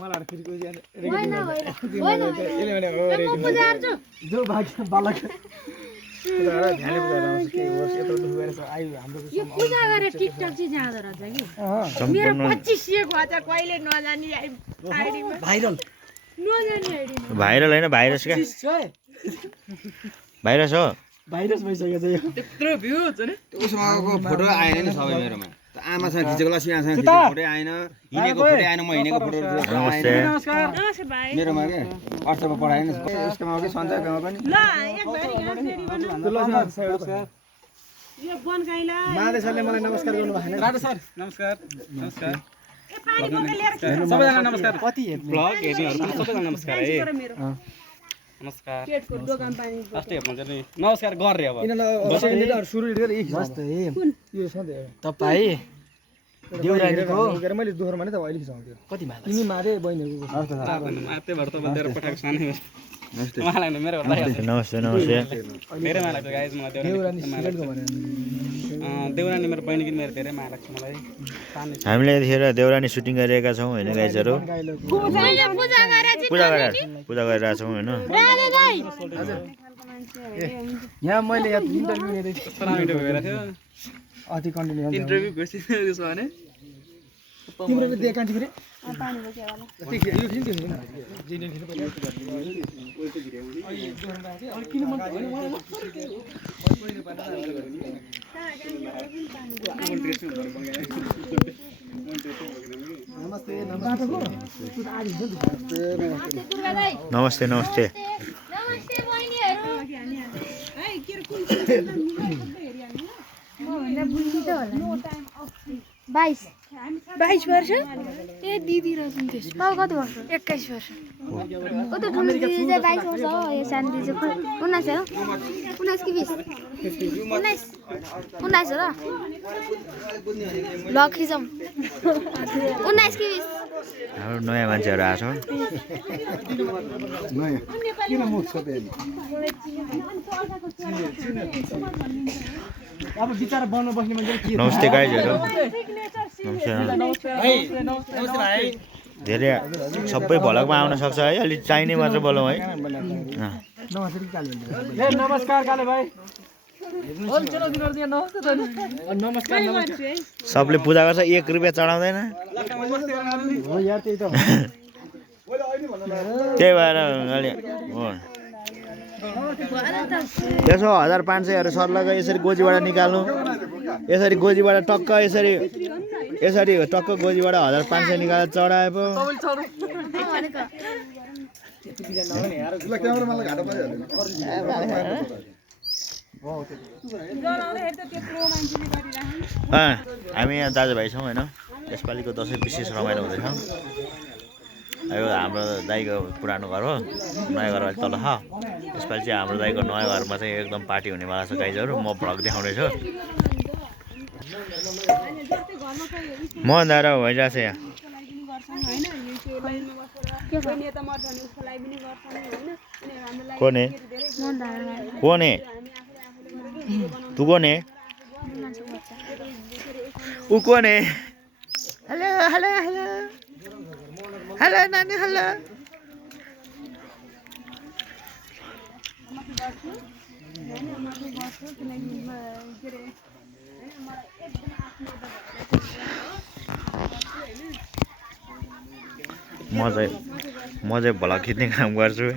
मलाई फेरि कोही होइन होइन जो भाग्य बालक ध्यानले बुझाएर आउँछ के होस् यत्रो दुख गरेर आयो हाम्रो यो पूजा गरेर टिकटक चाहिँ जाँदो रहेछ कि मेरो 2500 को छ कहिले नजानी आइडीमा भाइरल नजानी आइडी भाइरल हैन भाइरस क्या भाइरस हो भाइरस भइसकेको छ यो त्यत्रो भ्युज हैन उसँगको फोटो आएन नि सबै मेरोमा आमासँग खिचेको लक्ष्मीसँग खिचेको फोटो आएन हिँडेको फोटो आएन म हिँडेको फोटो नमस्ते नमस्ते भाइ मेरोमा के वाट्सएपमा पठाएन उसकोमा कि सञ्चयकोमा पनि ल एक भारी घाँस फेरि गर्नु यो बनकाइला माले सरले मलाई नमस्कार गर्नु भएन राजा सर नमस्कार नमस्कार ए पानी बोतल लिएर सबैजना नमस्कार कति हेर्नु ब्लग हेर्नेहरु पनि सबैजना नमस्कार है मेरो नमस्कार पेटको दोकान पानी लास्टै भन्छ नि नमस्कार गरे अब यिनीलाई सुरु गरेर यो सधैँ तपाईँ देउरानीको गरेर मैले दोहोरो माने त अहिले खिचाउँथ्यो कति माले तिमी मारे बहिनीहरुको माते भएर त बन्देर पठाएको सानै मलाई लाग्नु मेरो नमस्ते नमस्ते धेरै माया लाग्छ गाइज मलाई देउरानी सिरियलको भने देउरानी मेरो बहिनी किन मेरो धेरै माया लाग्छ मलाई सानै हामीले यतिखेर देउरानी सुटिङ गरिरहेका छौँ होइन गाइजहरू पूजा गरिरहेका छौँ होइन यहाँ मैले इन्टरभ्यु हेरेँ इन्टरभ्यु भइरहेको थियो अति कन्टिन्यू इन्टरभ्यु गइसक्यो त्यसो भने तिम्रो पनि देखान्छ फेरि पानी बोक्यो होला यो किन नमस्ते नमस्ते नमस्ते बहिनीहरु है के कुन बाइस 22 वर्ष ए दिदी रहेछ त्यस कति वर्ष 21 वर्ष ओ त ठुलो दिदी चाहिँ 22 वर्ष हो यो सानो दिदी चाहिँ 19 हो 19 कि 20 19 हो र लकी जाम 19 कि 20 हाम्रो नयाँ मान्छेहरू आएको छ नयाँ किन मुख छ अब बिचारा बन्न बस्ने मान्छे के नमस्ते गाइजहरू धेरै सबै भ्लगमा आउन सक्छ है अलिक चाहिने मात्र बोलौँ है नमस्कार काले भाइ नमस्कार सबले पूजा गर्छ 1 रुपैयाँ चढाउँदैन हो यार त्यही त त्यही भएर अलि हो यसो 1500हरू सर्लग यसरी गोजीबाट निकाल्नु यसरी गोजीबाट टक्क यसरी टक्क गोजीबाट 1500 निकालेर चढाए पो हामी यहाँ दाजुभाइ छौँ होइन यसपालिको दसैँ विशेष रमाइलो हुँदैछ यो हाम्रो दाइको पुरानो घर हो नयाँ घर अलिक तल छ यसपालि चाहिँ हाम्रो दाइको नयाँ घरमा चाहिँ एकदम पार्टी हुनेवाला छ गाइजहरू म भ्लग देखाउँदैछु म दारा भइरहेको छ यहाँ कौन है तू कौन है ऊ कौन है हेलो हेलो हेलो हेलो नानी हेलो म चाहिँ भ्लग खिच्ने काम गर्छु